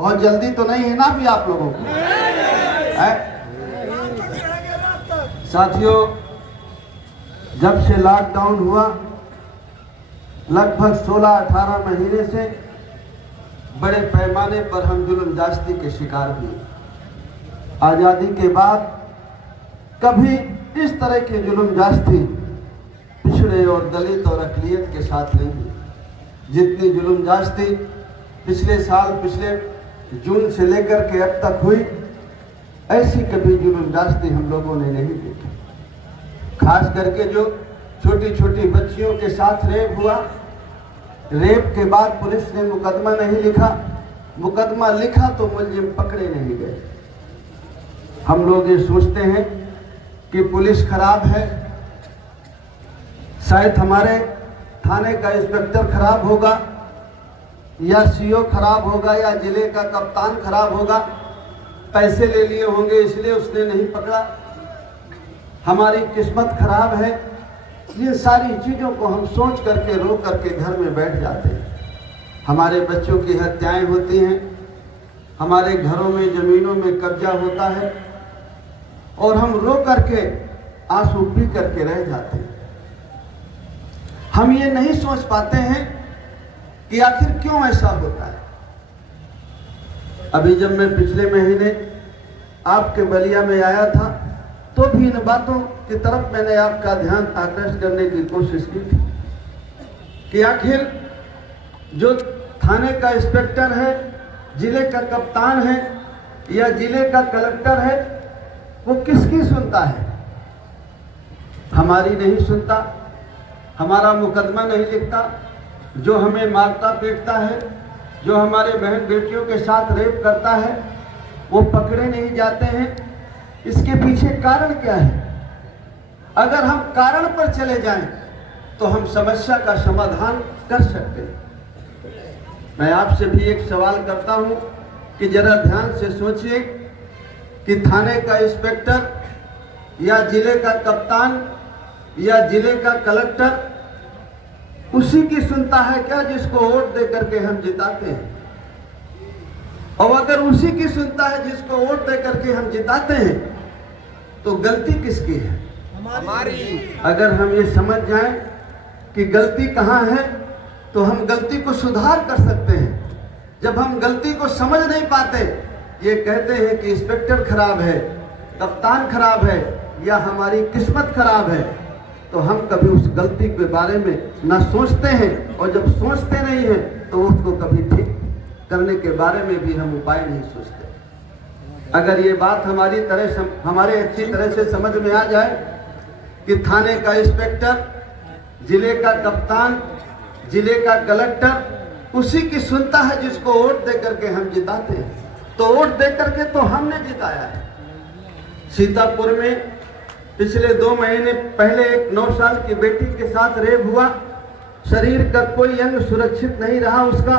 बहुत जल्दी तो नहीं है ना भी आप लोगों को है? साथियों, जब से लॉकडाउन हुआ लगभग 16-18 महीने से बड़े पैमाने पर हम जुल्म जास्ती के शिकार हुए। आज़ादी के बाद कभी इस तरह के जुल्म जास्ती पिछड़े और दलित और अक़लियत के साथ नहीं हुई। जितनी जुल्म जास्ती पिछले साल, पिछले जून से लेकर के अब तक हुई, ऐसी कभी जुल्म जास्ती हम लोगों ने नहीं देखी। खास करके जो छोटी छोटी बच्चियों के साथ रेप हुआ, रेप के बाद पुलिस ने मुकदमा नहीं लिखा, मुकदमा लिखा तो मुलजिम पकड़े नहीं गए। हम लोग ये सोचते हैं कि पुलिस खराब है, शायद हमारे थाने का इंस्पेक्टर खराब होगा या सीओ खराब होगा या जिले का कप्तान खराब होगा, पैसे ले लिए होंगे इसलिए उसने नहीं पकड़ा, हमारी किस्मत खराब है। ये सारी चीज़ों को हम सोच करके रो करके घर में बैठ जाते हैं। हमारे बच्चों की हत्याएं होती हैं, हमारे घरों में, ज़मीनों में कब्जा होता है और हम रो करके आंसू पी करके रह जाते हैं। हम ये नहीं सोच पाते हैं कि आखिर क्यों ऐसा होता है। अभी जब मैं पिछले महीने आपके बलिया में आया था तो भी इन बातों की तरफ मैंने आपका ध्यान आकर्षित करने की कोशिश की थी कि आखिर जो थाने का इंस्पेक्टर है, जिले का कप्तान है या जिले का कलेक्टर है, वो किसकी सुनता है? हमारी नहीं सुनता, हमारा मुकदमा नहीं लिखता। जो हमें मारता पीटता है, जो हमारे बहन बेटियों के साथ रेप करता है, वो पकड़े नहीं जाते हैं। इसके पीछे कारण क्या है? अगर हम कारण पर चले जाएं तो हम समस्या का समाधान कर सकते हैं। मैं आपसे भी एक सवाल करता हूं कि जरा ध्यान से सोचिए कि थाने का इंस्पेक्टर या जिले का कप्तान या जिले का कलेक्टर उसी की सुनता है क्या जिसको वोट दे करके हम जिताते हैं? और अगर उसी की सुनता है जिसको वोट दे करके हम जिताते हैं तो गलती किसकी है? हमारी। अगर हम ये समझ जाएं कि गलती कहाँ है तो हम गलती को सुधार कर सकते हैं। जब हम गलती को समझ नहीं पाते, ये कहते हैं कि इंस्पेक्टर खराब है, कप्तान खराब है या हमारी किस्मत खराब है, तो हम कभी उस गलती के बारे में ना सोचते हैं और जब सोचते नहीं हैं तो उसको कभी ठीक करने के बारे में भी हम उपाय नहीं सोचते। अगर ये बात हमारे अच्छी तरह से समझ में आ जाए कि थाने का इंस्पेक्टर, जिले का कप्तान, जिले का कलेक्टर उसी की सुनता है जिसको वोट दे करके हम जिताते हैं, तो वोट दे करके तो हमने जिताया है। सीतापुर में पिछले 2 महीने पहले एक 9 साल की बेटी के साथ रेप हुआ। शरीर का कोई अंग सुरक्षित नहीं रहा उसका।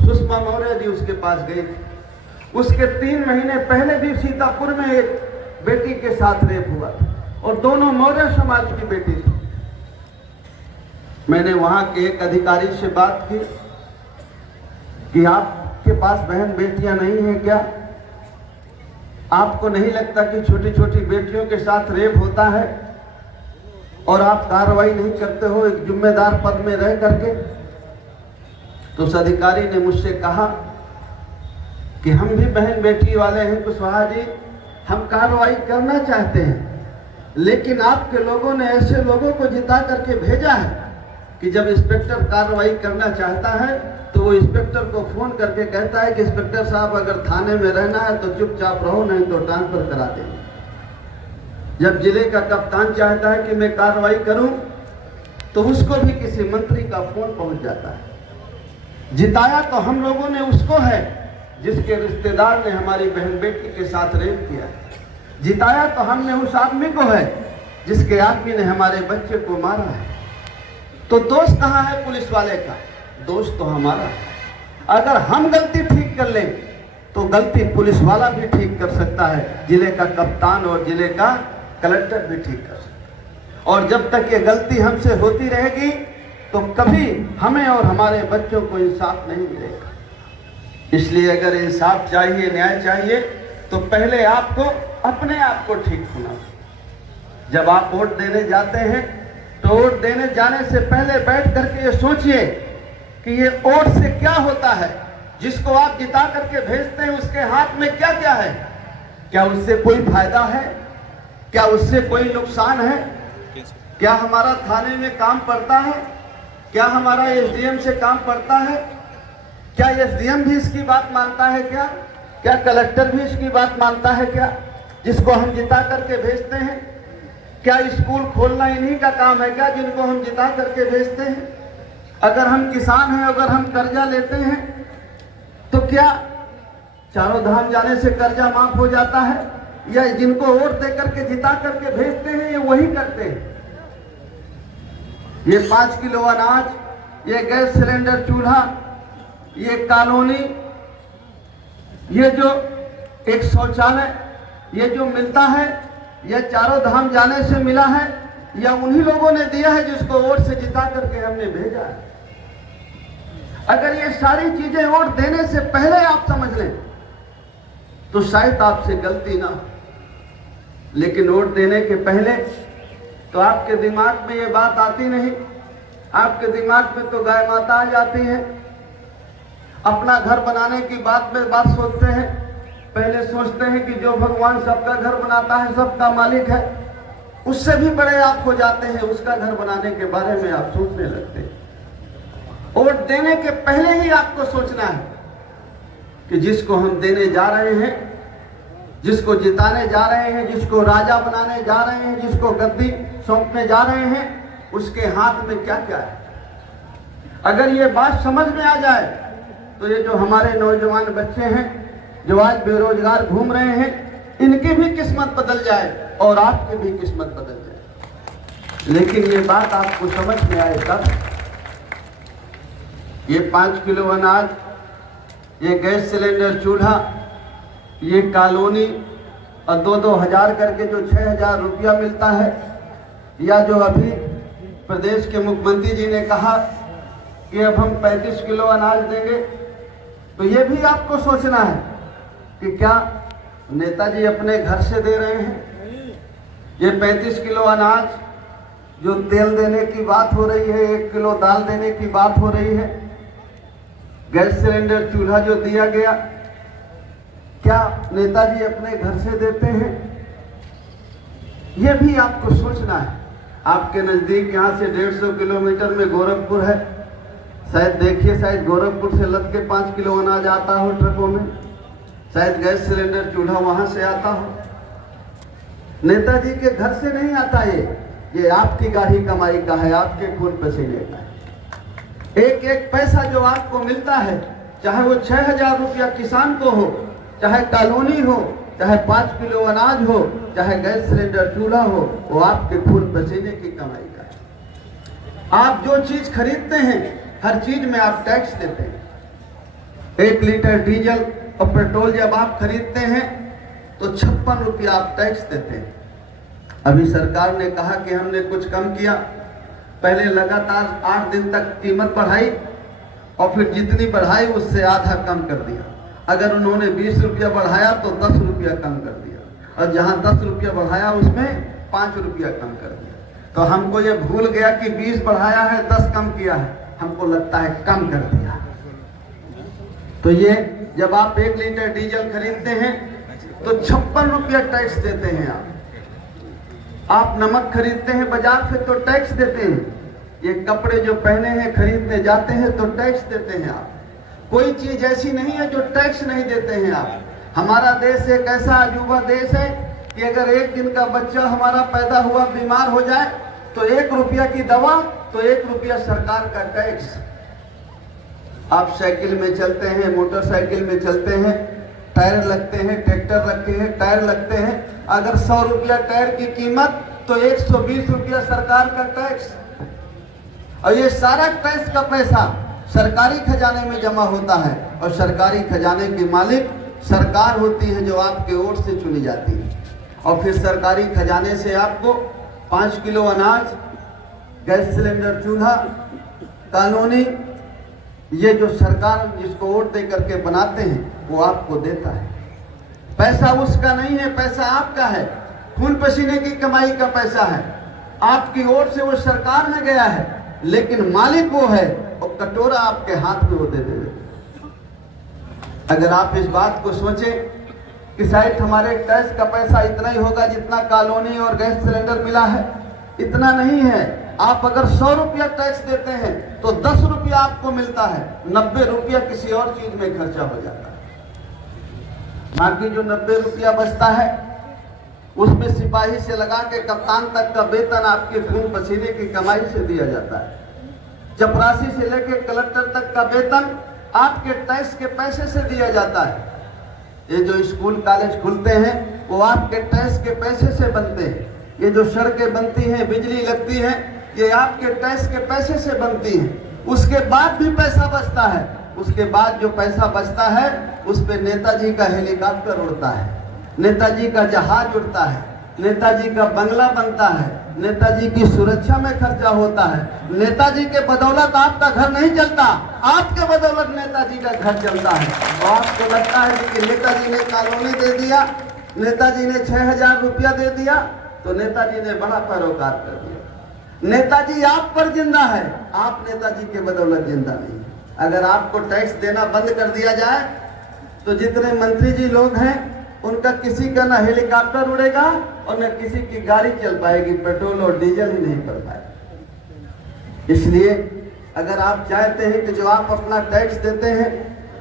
सुषमा मौर्य जी उसके पास गए थे। उसके 3 महीने पहले भी सीतापुर में एक बेटी के साथ रेप हुआ और दोनों मौर्य समाज की बेटी थी। मैंने वहां के एक अधिकारी से बात की कि आपके पास बहन बेटियां नहीं हैं क्या? आपको नहीं लगता कि छोटी छोटी बेटियों के साथ रेप होता है और आप कार्रवाई नहीं करते हो एक जिम्मेदार पद में रह करके? तो उस अधिकारी ने मुझसे कहा कि हम भी बहन बेटी वाले हैं कुशवाहा जी, हम कार्रवाई करना चाहते हैं, लेकिन आपके लोगों ने ऐसे लोगों को जिता करके भेजा है कि जब इंस्पेक्टर कार्रवाई करना चाहता है तो वो इंस्पेक्टर को फोन करके कहता है कि इंस्पेक्टर साहब अगर थाने में रहना है तो चुपचाप रहो, नहीं तो ट्रांसफर करा देंगे। जब जिले का कप्तान चाहता है कि मैं कार्रवाई करूं तो उसको भी किसी मंत्री का फोन पहुंच जाता है। जिताया तो हम लोगों ने उसको है जिसके रिश्तेदार ने हमारी बहन बेटी के साथ रेप किया। जिताया तो हमने उस आदमी को है जिसके आदमी ने हमारे बच्चे को मारा है। तो दोष कहाँ है पुलिस वाले का? दोष तो हमारा है। अगर हम गलती ठीक कर लें तो गलती पुलिस वाला भी ठीक कर सकता है, जिले का कप्तान और जिले का कलेक्टर भी ठीक कर सकता है। और जब तक ये गलती हमसे होती रहेगी तो कभी हमें और हमारे बच्चों को इंसाफ नहीं मिलेगा। इसलिए अगर इंसाफ चाहिए, न्याय चाहिए, तो पहले आपको अपने आप को ठीक होना। जब आप वोट देने जाते हैं तो वोट देने जाने से पहले बैठ करके ये सोचिए कि ये वोट से क्या होता है। जिसको आप जिता करके भेजते हैं उसके हाथ में क्या क्या है, क्या उससे कोई फायदा है, क्या उससे कोई नुकसान है, क्या हमारा थाने में काम पड़ता है, क्या हमारा एसडीएम से काम पड़ता है, क्या एसडीएम भी इसकी बात मानता है, क्या कलेक्टर भी इसकी बात मानता है, क्या जिसको हम जिता करके भेजते हैं, क्या स्कूल खोलना इन्हीं का काम है क्या, जिनको हम जिता करके भेजते हैं। अगर हम किसान हैं, अगर हम कर्जा लेते हैं तो क्या चारों धाम जाने से कर्जा माफ हो जाता है, या जिनको वोट दे करके जिता करके भेजते हैं ये वही करते हैं। ये 5 किलो अनाज, ये गैस सिलेंडर चूल्हा, ये कॉलोनी, ये जो एक शौचालय, ये जो मिलता है, यह चारों धाम जाने से मिला है या उन्हीं लोगों ने दिया है जिसको वोट से जिता करके हमने भेजा है। अगर ये सारी चीजें वोट देने से पहले आप समझ लें तो शायद आपसे गलती ना हो, लेकिन वोट देने के पहले तो आपके दिमाग में ये बात आती नहीं। आपके दिमाग में तो गाय माता आ जाती है। अपना घर बनाने की बात सोचते हैं, पहले सोचते हैं कि जो भगवान सबका घर बनाता है, सबका मालिक है, उससे भी बड़े आप हो जाते हैं, उसका घर बनाने के बारे में आप सोचने लगते हैं। वोट देने के पहले ही आपको सोचना है कि जिसको हम देने जा रहे हैं, जिसको जिताने जा रहे हैं, जिसको राजा बनाने जा रहे हैं, जिसको गद्दी सौंपने जा रहे हैं, उसके हाथ में क्या क्या है। अगर ये बात समझ में आ जाए तो ये जो हमारे नौजवान बच्चे हैं जो आज बेरोजगार घूम रहे हैं, इनकी भी किस्मत बदल जाए और आपकी भी किस्मत बदल जाए। लेकिन ये बात आपको समझ में आए तब। ये 5 किलो अनाज, ये गैस सिलेंडर चूल्हा, ये कॉलोनी और 2-2 हजार करके जो 6,000 रुपया मिलता है, या जो अभी प्रदेश के मुख्यमंत्री जी ने कहा कि अब हम 35 किलो अनाज देंगे, तो ये भी आपको सोचना है कि क्या नेताजी अपने घर से दे रहे हैं। ये 35 किलो अनाज जो तेल देने की बात हो रही है, 1 किलो दाल देने की बात हो रही है, गैस सिलेंडर चूल्हा जो दिया गया, क्या नेताजी अपने घर से देते हैं। यह भी आपको सोचना है। आपके नजदीक यहाँ से 150 किलोमीटर में गोरखपुर है, शायद देखिए, शायद गोरखपुर से लद के 5 किलो अनाज आता हो ट्रकों में, शायद गैस सिलेंडर चूल्हा वहां से आता हो। नेताजी के घर से नहीं आता ये आपकी गाढ़ी कमाई का है, आपके खून पसीने का है। एक एक पैसा जो आपको मिलता है, चाहे वो 6,000 रुपया किसान को हो, चाहे कॉलोनी हो, चाहे 5 किलो अनाज हो, चाहे गैस सिलेंडर चूल्हा हो, वो आपके खून पसीने की कमाई का है। आप जो चीज खरीदते हैं हर चीज में आप टैक्स देते हैं। 1 लीटर डीजल और पेट्रोल जब आप खरीदते हैं तो 56 रुपया आप टैक्स देते हैं। अभी सरकार ने कहा कि हमने कुछ कम किया, पहले लगातार 8 दिन तक कीमत बढ़ाई और फिर जितनी बढ़ाई उससे आधा कम कर दिया। अगर उन्होंने 20 रुपया बढ़ाया तो 10 रुपया कम कर दिया, और जहां 10 रुपया बढ़ाया उसमें 5 रुपया कम कर दिया। तो हमको ये भूल गया कि 20 बढ़ाया है, 10 कम किया है, हमको लगता है कम कर दिया। तो ये जब आप 1 लीटर डीजल खरीदते हैं तो 56 रुपया टैक्स देते हैं आप नमक खरीदते हैं बाजार से तो टैक्स देते हैं। ये कपड़े जो पहने हैं खरीदने जाते हैं तो टैक्स देते हैं आप। कोई चीज ऐसी नहीं है जो टैक्स नहीं देते हैं आप। हमारा देश एक ऐसा अजूबा देश है कि अगर 1 दिन का बच्चा हमारा पैदा हुआ बीमार हो जाए तो 1 रुपया की दवा, तो 1 रुपया सरकार का टैक्स। आप साइकिल में चलते हैं, मोटरसाइकिल में चलते हैं, टायर लगते हैं, ट्रैक्टर लगते हैं, टायर लगते हैं, अगर 100 रुपया टायर की कीमत तो 120 रुपया सरकार का टैक्स। और ये सारा टैक्स का पैसा सरकारी खजाने में जमा होता है, और सरकारी खजाने की मालिक सरकार होती है जो आपके वोट से चुनी जाती है। और फिर सरकारी खजाने से आपको 5 किलो अनाज, गैस सिलेंडर चूल्हा, कॉलोनी, ये जो सरकार जिसको वोट दे करके बनाते हैं वो आपको देता है। पैसा उसका नहीं है, पैसा आपका है, खून पसीने की कमाई का पैसा है, आपकी ओर से वो सरकार में गया है, लेकिन मालिक वो है और कटोरा आपके हाथ में वो दे देते। अगर आप इस बात को सोचें कि शायद हमारे टैक्स का पैसा इतना ही होगा जितना कॉलोनी और गैस सिलेंडर मिला है, इतना नहीं है। आप अगर 100 रुपया टैक्स देते हैं तो 10 रुपया आपको मिलता है, 90 रुपया किसी और चीज में खर्चा हो जाता है। बाकी जो 90 रुपया बचता है उसमें सिपाही से लगा के कप्तान तक का वेतन आपके खून पसीने की कमाई से दिया जाता है। चपरासी से लेकर कलेक्टर तक का वेतन आपके टैक्स के पैसे से दिया जाता है। ये जो स्कूल कॉलेज खुलते हैं वो आपके टैक्स के पैसे से बनते हैं। ये जो सड़कें बनती हैं, बिजली लगती है, ये आपके टैक्स के पैसे से बनती हैं। उसके बाद भी पैसा बचता है, उसके बाद जो पैसा बचता है उस पे नेताजी का हेलीकॉप्टर उड़ता है, नेताजी का जहाज उड़ता है, नेताजी का बंगला बनता है, नेताजी की सुरक्षा में खर्चा होता है। नेताजी के बदौलत आपका घर नहीं चलता, आपके बदौलत नेताजी का घर चलता है। और आपको लगता है कि नेताजी ने कॉलोनी दे दिया, नेताजी ने 6000 रुपया दे दिया तो नेताजी ने बड़ा पैरोकार कर दिया। नेताजी आप पर जिंदा है, आप नेताजी के बदौलत जिंदा नहीं। अगर आपको टैक्स देना बंद कर दिया जाए तो जितने मंत्री जी लोग हैं उनका किसी का ना हेलीकॉप्टर उड़ेगा और न किसी की गाड़ी चल पाएगी, पेट्रोल और डीजल ही नहीं कर पाएगा। इसलिए अगर आप चाहते हैं कि जो आप अपना टैक्स देते हैं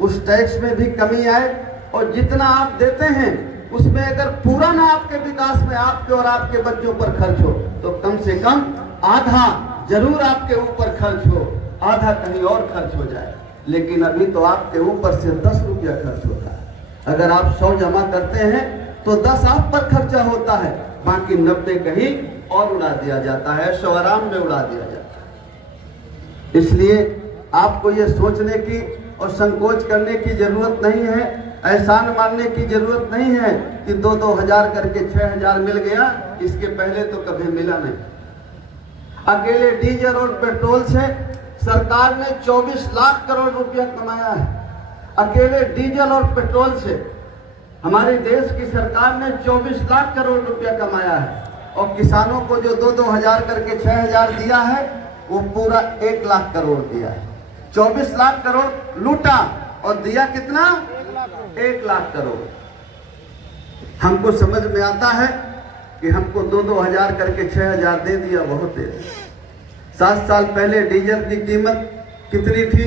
उस टैक्स में भी कमी आए और जितना आप देते हैं उसमें अगर पूरा ना आपके विकास में आपके और आपके बच्चों पर खर्च हो तो कम से कम आधा जरूर आपके ऊपर खर्च हो, आधा कहीं और खर्च हो जाए। लेकिन अभी तो आपके ऊपर से 10 रुपया खर्च होता है। अगर आप 100 जमा करते हैं तो 10 आप पर खर्चा होता है, बाकी 90 कहीं और उड़ा दिया जाता है, 100 आराम में उड़ा दिया जाता है। इसलिए आपको ये सोचने की और संकोच करने की जरूरत नहीं है, एहसान मानने की जरूरत नहीं है कि 2-2 हजार करके 6000 मिल गया, इसके पहले तो कभी मिला नहीं। अकेले डीजल और पेट्रोल से सरकार ने 24 लाख करोड़ रुपया कमाया है। अकेले डीजल और पेट्रोल से हमारे देश की सरकार ने 24 लाख करोड़ रुपया कमाया है। और किसानों को जो 2-2 हजार करके 6000 दिया है वो पूरा 1 लाख करोड़ दिया है। 24 लाख करोड़ लूटा और दिया कितना? 1 लाख करोड़। हमको समझ में आता है कि हमको 2-2 हजार करके 6000 दे दिया, बहुत दे दिया। 7 साल पहले डीजल की कीमत कितनी थी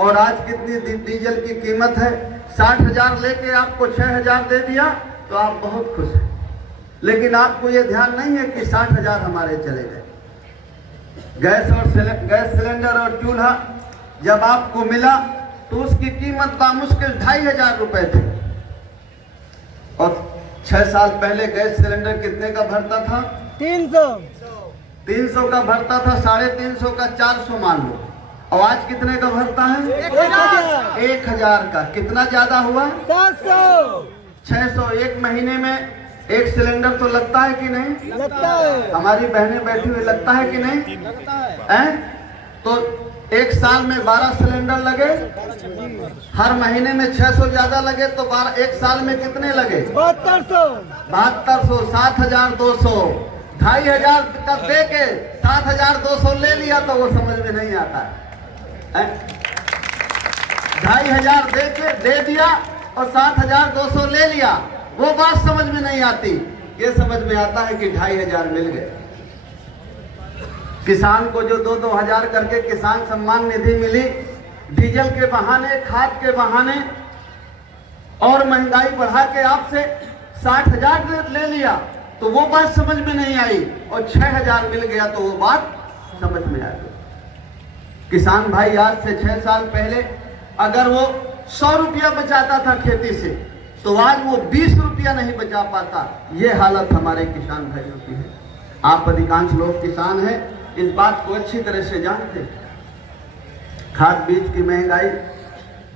और आज कितनी डीजल की कीमत है? 60,000 लेके आपको 6,000 दे दिया तो आप बहुत खुश हैं, लेकिन आपको ये ध्यान नहीं है कि 60,000 हमारे चले गए। गैस सिलेंडर और चूल्हा जब आपको मिला तो उसकी कीमत बामुश्किल 2,500 रुपए थी और 6 साल पहले गैस सिलेंडर कितने का भरता था? 300 का भरता था, 350 का 400 मान लो। और आज कितने का भरता है? 1,000 का। कितना ज्यादा हुआ? 600। एक महीने में एक सिलेंडर तो लगता है कि नहीं? लगता है। हमारी बहनें बैठी हुई, लगता है कि नहीं? लगता है। तो एक साल में 12 सिलेंडर लगे, हर महीने में 600 ज्यादा लगे तो 1 साल में कितने लगे? 7200। 7,200। 2,500 का दे के 7,200 ले लिया तो वो समझ में नहीं आता है। 2,500 दे दिया और 7,200 ले लिया, वो बात समझ में नहीं आती। ये समझ में आता है कि 2,500 मिल गए। किसान को जो 2-2 हजार करके किसान सम्मान निधि मिली, डीजल के बहाने, खाद के बहाने और महंगाई बढ़ा के आपसे 60,000 ले लिया तो वो बात समझ में नहीं आई, और 6,000 मिल गया तो वो बात समझ में आ गई। किसान भाई आज से 6 साल पहले अगर वो 100 रुपया बचाता था खेती से तो आज वो 20 रुपया नहीं बचा पाता। ये हालत हमारे किसान भाइयों की है। आप अधिकांश लोग किसान हैं, इस बात को अच्छी तरह से जानते हैं। खाद बीज की महंगाई,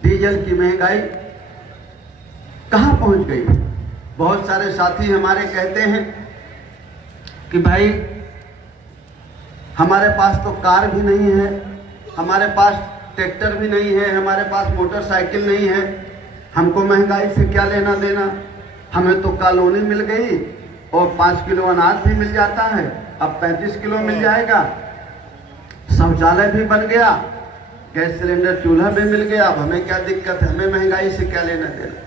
डीजल की महंगाई कहां पहुंच गई? बहुत सारे साथी हमारे कहते हैं कि भाई हमारे पास तो कार भी नहीं है, हमारे पास ट्रैक्टर भी नहीं है, हमारे पास मोटरसाइकिल नहीं है, हमको महंगाई से क्या लेना देना। हमें तो कॉलोनी मिल गई और 5 किलो अनाज भी मिल जाता है, अब 35 किलो मिल जाएगा। शौचालय भी बन गया, गैस सिलेंडर चूल्हा भी मिल गया, अब हमें क्या दिक्कत है, हमें महंगाई से क्या लेना देना।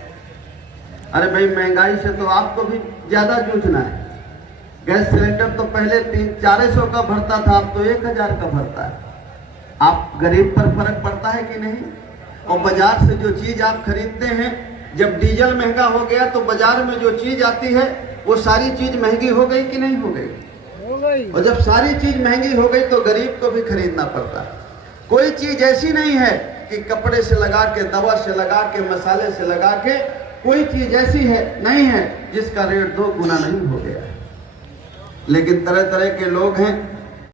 अरे भाई महंगाई से तो आपको भी ज्यादा जूझना है। गैस सिलेंडर तो पहले 300-400 का भरता था, अब तो 1000 का भरता है। आप गरीब पर फर्क पड़ता है कि नहीं। और बाजार से जो चीज आप खरीदते हैं, जब डीजल महंगा हो गया तो बाजार में जो चीज आती है वो सारी चीज महंगी हो गई कि नहीं हो गई। और जब सारी चीज महंगी हो गई तो गरीब को भी खरीदना पड़ता है। कोई चीज ऐसी नहीं है कि कपड़े से लगा के, दवा से लगा के, मसाले से लगा के, कोई चीज ऐसी है नहीं है जिसका रेट 2 गुना नहीं हो गया। लेकिन तरह तरह के लोग हैं